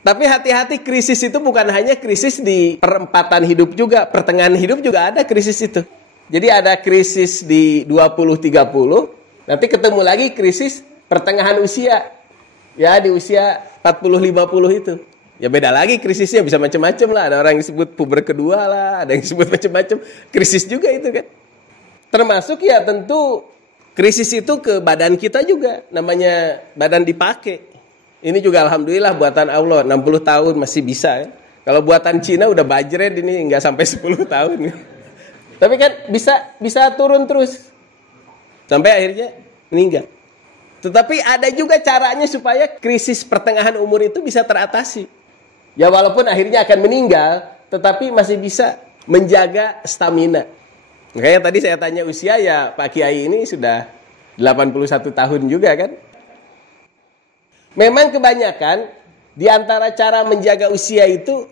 Tapi hati-hati, krisis itu bukan hanya krisis di perempatan hidup juga, pertengahan hidup juga ada krisis itu. Jadi ada krisis di 20-30, nanti ketemu lagi krisis pertengahan usia. Ya di usia 40-50 itu. Ya beda lagi krisisnya, bisa macam-macam lah. Ada orang yang disebut puber kedua lah, ada yang disebut macam-macam. Krisis juga itu kan. Termasuk ya tentu krisis itu ke badan kita juga, namanya badan dipakai. Ini juga alhamdulillah buatan Allah, 60 tahun masih bisa ya. Kalau buatan Cina udah bajret ini nggak sampai 10 tahun. Tapi kan bisa turun terus. Sampai akhirnya meninggal. Tetapi ada juga caranya supaya krisis pertengahan umur itu bisa teratasi. Ya walaupun akhirnya akan meninggal, tetapi masih bisa menjaga stamina. Makanya tadi saya tanya usia, ya Pak Kiai ini sudah 81 tahun juga kan. Memang kebanyakan di antara cara menjaga usia itu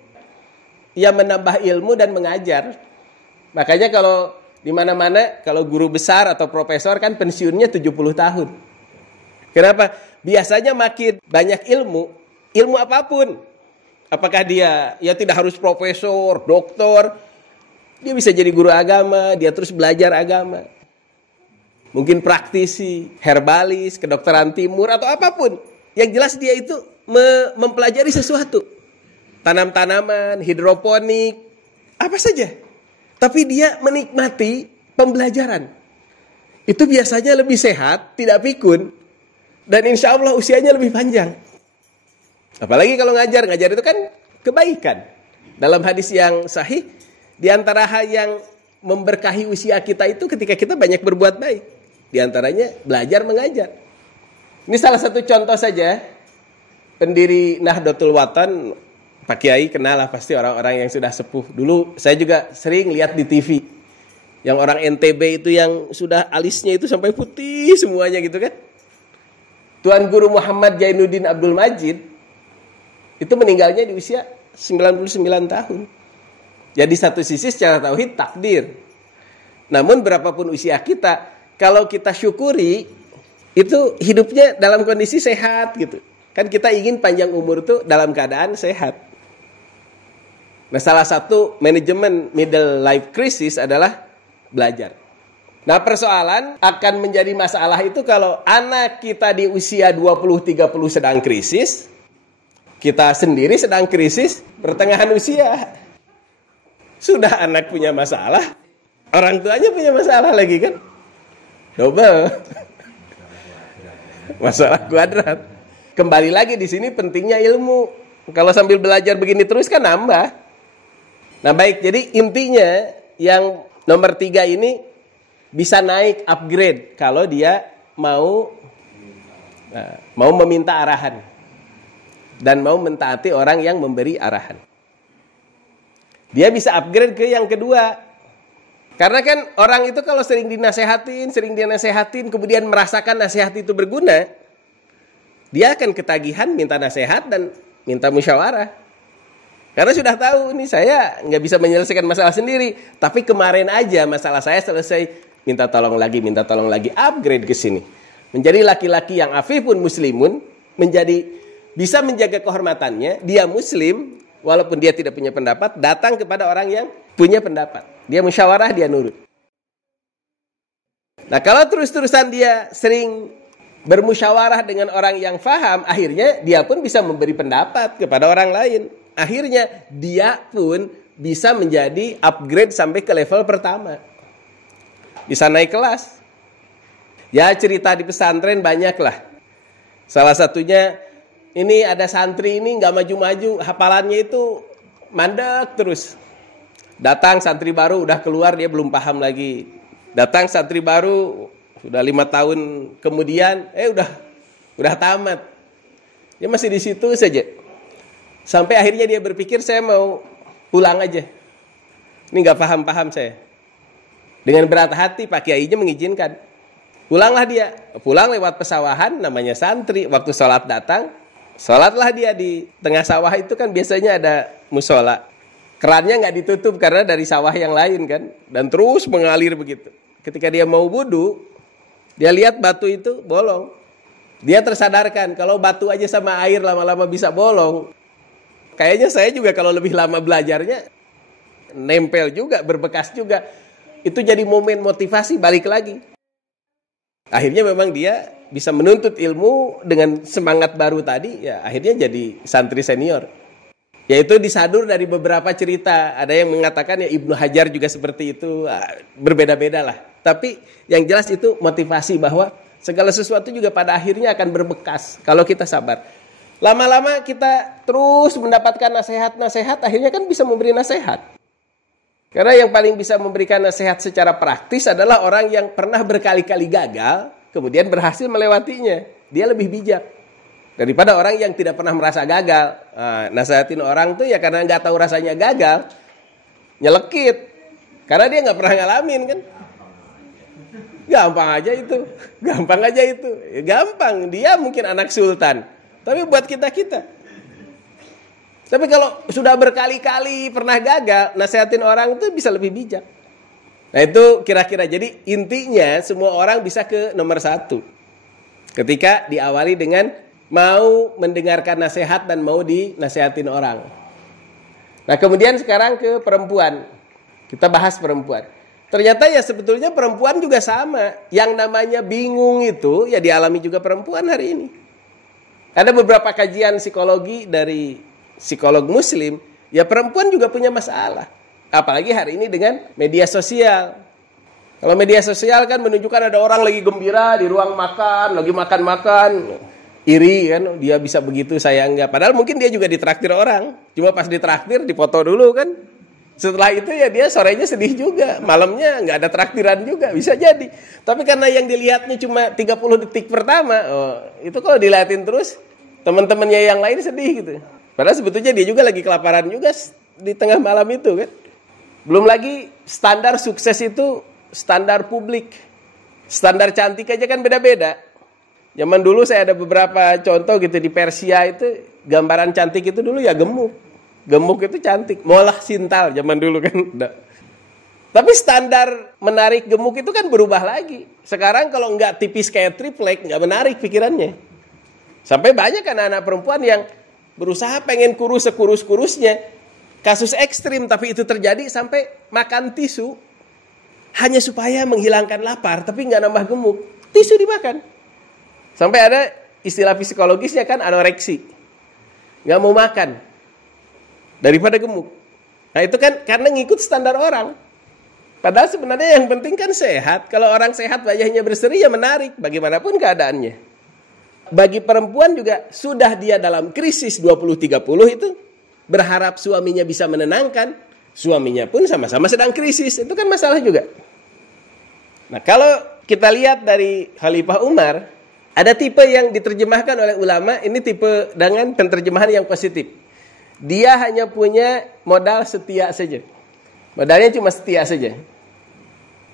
ya menambah ilmu dan mengajar. Makanya kalau di mana-mana kalau guru besar atau profesor kan pensiunnya 70 tahun. Kenapa? Biasanya makin banyak ilmu apapun. Apakah dia ya tidak harus profesor, doktor, dia bisa jadi guru agama, dia terus belajar agama. Mungkin praktisi, herbalis, kedokteran timur atau apapun. Yang jelas dia itu mempelajari sesuatu. Tanam-tanaman, hidroponik, apa saja. Tapi dia menikmati pembelajaran. Itu biasanya lebih sehat, tidak pikun. Dan insya Allah usianya lebih panjang. Apalagi kalau ngajar itu kan kebaikan. Dalam hadis yang sahih, di antara hal yang memberkahi usia kita itu ketika kita banyak berbuat baik. Di antaranya belajar mengajar. Ini salah satu contoh saja. Pendiri Nahdlatul Watan, Pak Kiai kenal lah pasti orang-orang yang sudah sepuh. Dulu saya juga sering lihat di TV. Yang orang NTB itu yang sudah alisnya itu sampai putih semuanya gitu kan. Tuan Guru Muhammad Jainuddin Abdul Majid itu meninggalnya di usia 99 tahun. Jadi satu sisi secara tauhid takdir. Namun berapapun usia kita, kalau kita syukuri itu hidupnya dalam kondisi sehat gitu. Kan kita ingin panjang umur tuh dalam keadaan sehat. Nah, salah satu manajemen middle life crisis adalah belajar. Nah, persoalan akan menjadi masalah itu kalau anak kita di usia 20-30 sedang krisis, kita sendiri sedang krisis pertengahan usia. Sudah anak punya masalah, orang tuanya punya masalah lagi kan? Double. Masalah kuadrat. Kembali lagi di sini pentingnya ilmu. Kalau sambil belajar begini terus kan nambah. Nah baik, jadi intinya yang nomor 3 ini bisa naik upgrade kalau dia mau meminta arahan dan mau mentaati orang yang memberi arahan. Dia bisa upgrade ke yang kedua. Karena kan orang itu kalau sering dinasehatin, kemudian merasakan nasihat itu berguna, dia akan ketagihan minta nasihat dan minta musyawarah. Karena sudah tahu, nih saya nggak bisa menyelesaikan masalah sendiri. Tapi kemarin aja masalah saya selesai, minta tolong lagi, upgrade ke sini. Menjadi laki-laki yang afifun muslimun, bisa menjaga kehormatannya, dia muslim, walaupun dia tidak punya pendapat, datang kepada orang yang punya pendapat. Dia musyawarah, dia nurut. Nah, kalau terus-terusan dia sering bermusyawarah dengan orang yang faham, akhirnya dia pun bisa memberi pendapat kepada orang lain. Akhirnya dia pun bisa menjadi upgrade sampai ke level pertama. Bisa naik kelas. Ya, cerita di pesantren banyak lah. Salah satunya, ini ada santri ini nggak maju-maju, hafalannya itu mandek terus. Datang santri baru udah keluar dia belum paham lagi. Datang santri baru sudah 5 tahun kemudian udah tamat. Dia masih di situ saja. Sampai akhirnya dia berpikir saya mau pulang aja. Ini nggak paham saya. Dengan berat hati Pak Kiainya mengizinkan. Pulanglah dia. Pulang lewat pesawahan namanya santri. Waktu sholat datang, sholatlah dia di tengah sawah itu kan biasanya ada musola. Kerannya nggak ditutup karena dari sawah yang lain kan. Dan terus mengalir begitu. Ketika dia mau wudu, dia lihat batu itu bolong. Dia tersadarkan kalau batu aja sama air lama-lama bisa bolong. kayaknya saya juga kalau lebih lama belajarnya, nempel juga, berbekas juga. Itu jadi momen motivasi balik lagi. Akhirnya memang dia bisa menuntut ilmu dengan semangat baru tadi, ya akhirnya jadi santri senior. Yaitu disadur dari beberapa cerita. Ada yang mengatakan ya Ibnu Hajar juga seperti itu, berbeda-beda lah. Tapi yang jelas itu motivasi bahwa segala sesuatu juga pada akhirnya akan berbekas kalau kita sabar. Lama-lama kita terus mendapatkan nasihat-nasihat, akhirnya kan bisa memberi nasihat. Karena yang paling bisa memberikan nasihat secara praktis adalah orang yang pernah berkali-kali gagal, kemudian berhasil melewatinya. Dia lebih bijak daripada orang yang tidak pernah merasa gagal. Nasihatin orang tuh ya karena nggak tahu rasanya gagal, nyelekit. Karena dia nggak pernah ngalamin kan. Gampang aja itu. Ya, gampang. Dia mungkin anak sultan. Tapi buat kita-kita. Tapi kalau sudah berkali-kali pernah gagal, nasihatin orang itu bisa lebih bijak. Nah itu kira-kira. Jadi intinya semua orang bisa ke nomor 1. Ketika diawali dengan mau mendengarkan nasihat dan mau dinasihatin orang. Nah kemudian sekarang ke perempuan. Kita bahas perempuan. Ternyata ya sebetulnya perempuan juga sama. Yang namanya bingung itu ya dialami juga perempuan hari ini. Ada beberapa kajian psikologi dari psikolog muslim, ya perempuan juga punya masalah. Apalagi hari ini dengan media sosial. Kalau media sosial kan menunjukkan ada orang lagi gembira di ruang makan, lagi makan-makan. Iri kan, dia bisa begitu, saya enggak. Padahal mungkin dia juga ditraktir orang. Cuma pas ditraktir, dipoto dulu kan. Setelah itu ya dia sorenya sedih juga. Malamnya enggak ada traktiran juga, bisa jadi. Tapi karena yang dilihatnya cuma 30 detik pertama, itu kalau dilihatin terus, teman-temannya yang lain sedih gitu. Padahal sebetulnya dia juga lagi kelaparan juga di tengah malam itu kan. Belum lagi standar sukses itu standar publik. Standar cantik aja kan beda-beda. Zaman dulu saya ada beberapa contoh gitu di Persia itu. Gambaran cantik itu dulu ya gemuk. Gemuk itu cantik. Molah Sintal zaman dulu kan. Tapi standar menarik gemuk itu kan berubah lagi. Sekarang kalau nggak tipis kayak triplek, nggak menarik pikirannya. Sampai banyak kan anak perempuan yang berusaha pengen kurus sekurus-kurusnya. Kasus ekstrim tapi itu terjadi sampai makan tisu. Hanya supaya menghilangkan lapar tapi nggak nambah gemuk. Tisu dimakan. Sampai ada istilah psikologisnya kan anoreksi. Nggak mau makan. Daripada gemuk. Nah itu kan karena ngikut standar orang. Padahal sebenarnya yang penting kan sehat. Kalau orang sehat wajahnya berseri ya menarik. Bagaimanapun keadaannya. Bagi perempuan juga sudah dia dalam krisis 20-30 itu berharap suaminya bisa menenangkan. Suaminya pun sama-sama sedang krisis. Itu kan masalah juga. Nah kalau kita lihat dari Khalifah Umar, ada tipe yang diterjemahkan oleh ulama. Ini tipe dengan penerjemahan yang positif. Dia hanya punya modal setia saja. Modalnya cuma setia saja.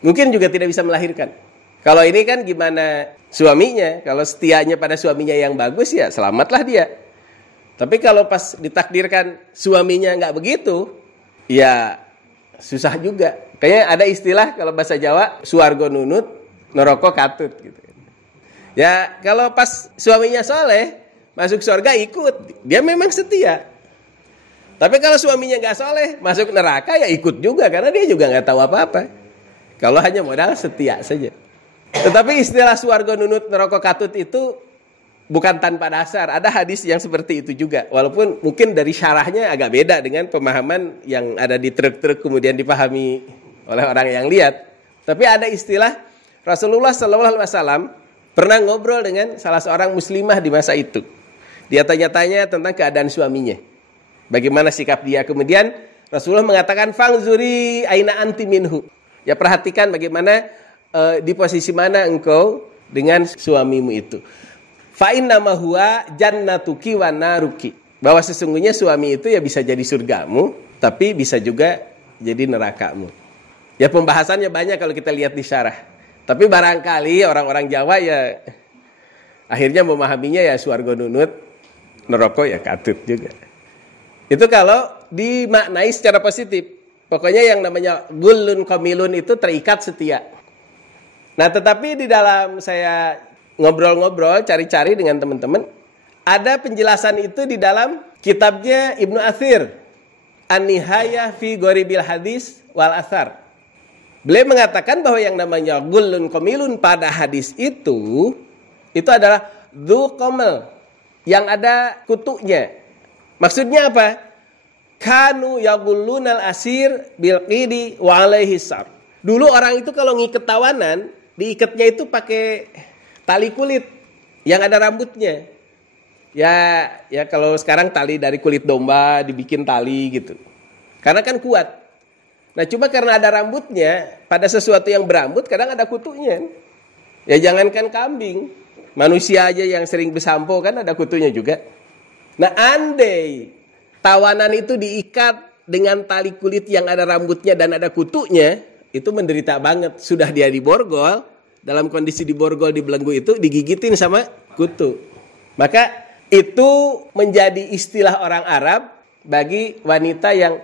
Mungkin juga tidak bisa melahirkan. Kalau ini kan gimana suaminya, kalau setianya pada suaminya yang bagus ya selamatlah dia. Tapi kalau pas ditakdirkan suaminya nggak begitu, ya susah juga. Kayaknya ada istilah kalau bahasa Jawa, suargo nunut, neraka katut gitu. Ya kalau pas suaminya soleh, masuk surga ikut, dia memang setia. Tapi kalau suaminya nggak soleh, masuk neraka ya ikut juga karena dia juga nggak tahu apa-apa. Kalau hanya modal setia saja. Tetapi istilah suarga nunut neraka katut itu bukan tanpa dasar. Ada hadis yang seperti itu juga. Walaupun mungkin dari syarahnya agak beda dengan pemahaman yang ada di truk-truk kemudian dipahami oleh orang yang lihat. Tapi ada istilah Rasulullah SAW pernah ngobrol dengan salah seorang muslimah di masa itu. Dia tanya-tanya tentang keadaan suaminya. Bagaimana sikap dia. Kemudian Rasulullah mengatakan fangzuri aina anti minhu. Ya perhatikan bagaimana di posisi mana engkau dengan suamimu itu. Fa inna ma huwa jannatuki wa naruki. Bahwa sesungguhnya suami itu ya bisa jadi surgamu, tapi bisa juga jadi nerakamu. Ya pembahasannya banyak kalau kita lihat di syarah. Tapi barangkali orang-orang Jawa ya akhirnya memahaminya ya suarga nunut, neraka ya katut juga. Itu kalau dimaknai secara positif. Pokoknya yang namanya gullun kamilun itu terikat setia. Nah tetapi di dalam saya ngobrol-ngobrol, cari-cari dengan teman-teman, ada penjelasan itu di dalam Kitabnya Ibnu Athir, An-Nihayah fi Ghoribil Hadis wal Athar. Beliau mengatakan bahwa yang namanya gullun komilun pada hadis itu adalah dzu qamel, yang ada kutunya. Maksudnya apa? Kanu yagullunal asir bil qidi wa alaihi sar. Dulu orang itu kalau ngiket tawanan, diikatnya itu pakai tali kulit yang ada rambutnya. Ya kalau sekarang tali dari kulit domba dibikin tali gitu. Karena kan kuat. Nah cuma karena ada rambutnya, pada sesuatu yang berambut kadang ada kutunya. Ya jangankan kambing, manusia aja yang sering bersampo kan ada kutunya juga. Nah andai tawanan itu diikat dengan tali kulit yang ada rambutnya dan ada kutunya, itu menderita banget. Sudah dia diborgol, dalam kondisi diborgol, dibelenggu itu digigitin sama kutu. Maka itu menjadi istilah orang Arab bagi wanita yang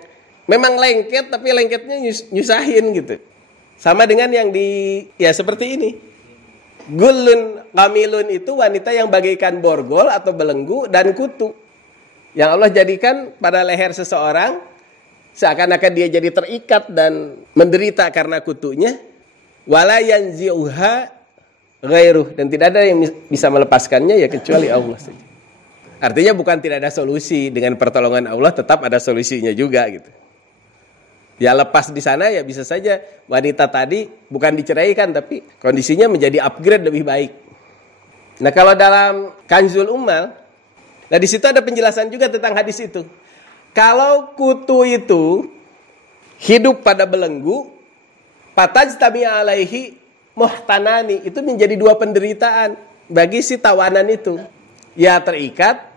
memang lengket, tapi lengketnya nyusahin gitu. Sama dengan yang seperti ini. Gullun kamilun itu wanita yang bagaikan borgol atau belenggu dan kutu, yang Allah jadikan pada leher seseorang, seakan-akan dia jadi terikat dan menderita karena kutunya. Wala yanzi'uha ghairuh, dan tidak ada yang bisa melepaskannya ya kecuali Allah saja. Artinya bukan tidak ada solusi, dengan pertolongan Allah tetap ada solusinya juga gitu. Ya lepas di sana ya bisa saja wanita tadi bukan diceraikan tapi kondisinya menjadi upgrade lebih baik. Nah kalau dalam Kanzul Ummal, nah di situ ada penjelasan juga tentang hadis itu. Kalau kutu itu hidup pada belenggu, fatajtami alaihi muhtanani, itu menjadi dua penderitaan bagi si tawanan itu. Ya terikat,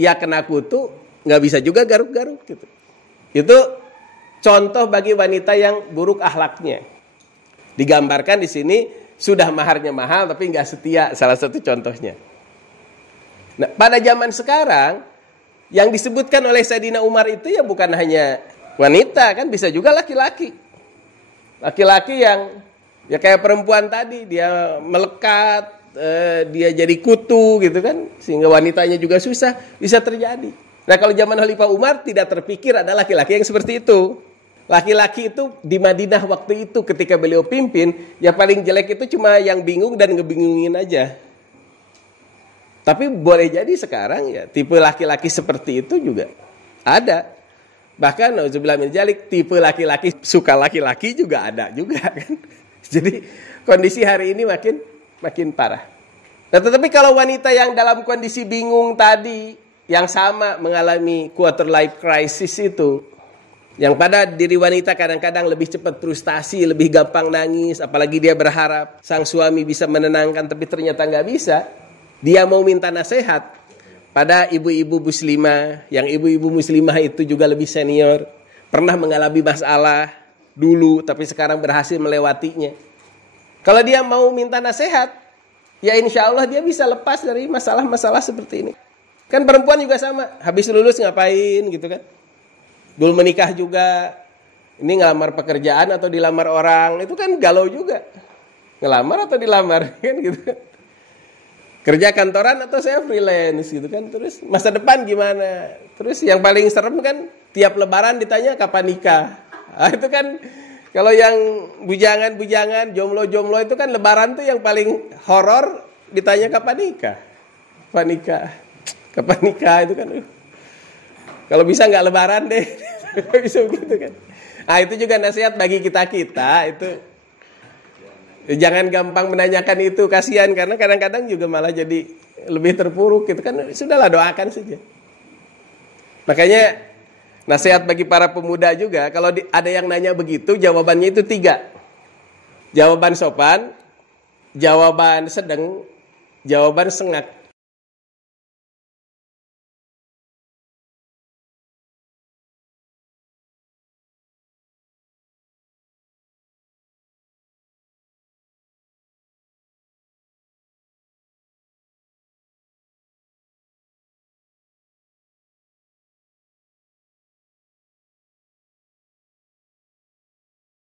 ya kena kutu, nggak bisa juga garuk-garuk gitu. Itu contoh bagi wanita yang buruk akhlaknya. Digambarkan di sini sudah maharnya mahal tapi nggak setia, salah satu contohnya. Nah, pada zaman sekarang yang disebutkan oleh Sayyidina Umar itu ya bukan hanya wanita, kan bisa juga laki-laki. Laki-laki yang ya kayak perempuan tadi, dia melekat, dia jadi kutu gitu kan, sehingga wanitanya juga susah, bisa terjadi. Nah, kalau zaman Khalifah Umar tidak terpikir ada laki-laki yang seperti itu. Laki-laki itu di Madinah waktu itu ketika beliau pimpin, ya paling jelek itu cuma yang bingung dan ngebingungin aja. Tapi boleh jadi sekarang ya tipe laki-laki seperti itu juga ada. Bahkan nauzubillah min dzalik, tipe laki-laki suka laki-laki juga ada juga kan. Jadi kondisi hari ini makin parah. Nah, tetapi kalau wanita yang dalam kondisi bingung tadi, yang sama mengalami quarter life crisis itu, yang pada diri wanita kadang-kadang lebih cepat frustasi, lebih gampang nangis, apalagi dia berharap sang suami bisa menenangkan tapi ternyata nggak bisa. Dia mau minta nasihat pada ibu-ibu muslimah, yang ibu-ibu muslimah itu juga lebih senior, pernah mengalami masalah dulu tapi sekarang berhasil melewatinya. Kalau dia mau minta nasihat, ya insya Allah dia bisa lepas dari masalah-masalah seperti ini. Kan perempuan juga sama, habis lulus ngapain gitu kan. Belum menikah juga, ini ngelamar pekerjaan atau dilamar orang, itu kan galau juga. Ngelamar atau dilamar kan gitu. Kerja kantoran atau saya freelance gitu kan. Terus masa depan gimana? Terus yang paling serem kan tiap lebaran ditanya kapan nikah. Nah, itu kan kalau yang bujangan-bujangan, jomblo-jomblo itu kan lebaran tuh yang paling horor, ditanya kapan nikah. Kapan nikah? Kapan nikah itu kan. Kalau bisa nggak lebaran deh. Bisa begitu kan. Nah itu juga nasihat bagi kita-kita itu. Jangan gampang menanyakan itu, kasihan. Karena kadang-kadang juga malah jadi lebih terpuruk gitu kan. Sudahlah, doakan saja. Makanya nasihat bagi para pemuda juga. Kalau ada yang nanya begitu, jawabannya itu 3. Jawaban sopan, jawaban sedang, jawaban sengak.